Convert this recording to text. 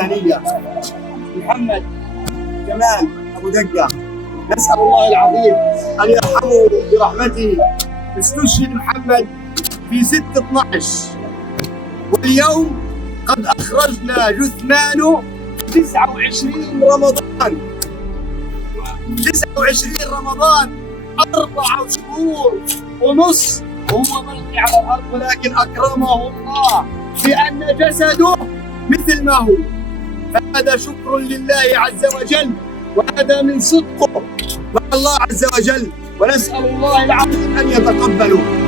الإنسانية محمد جمال أبو دقة. نسأل الله العظيم أن يرحمه برحمته. استشهد محمد في 6/12، واليوم قد أخرجنا جثمانه 29 رمضان. 29 رمضان، 4 شهور ونص وهو باقي على الأرض، ولكن أكرمه الله بأن جسده مثل ما هو. فهذا شكر لله عز وجل، وهذا من صدقه مع الله عز وجل، ونسأل الله العظيم أن يتقبله.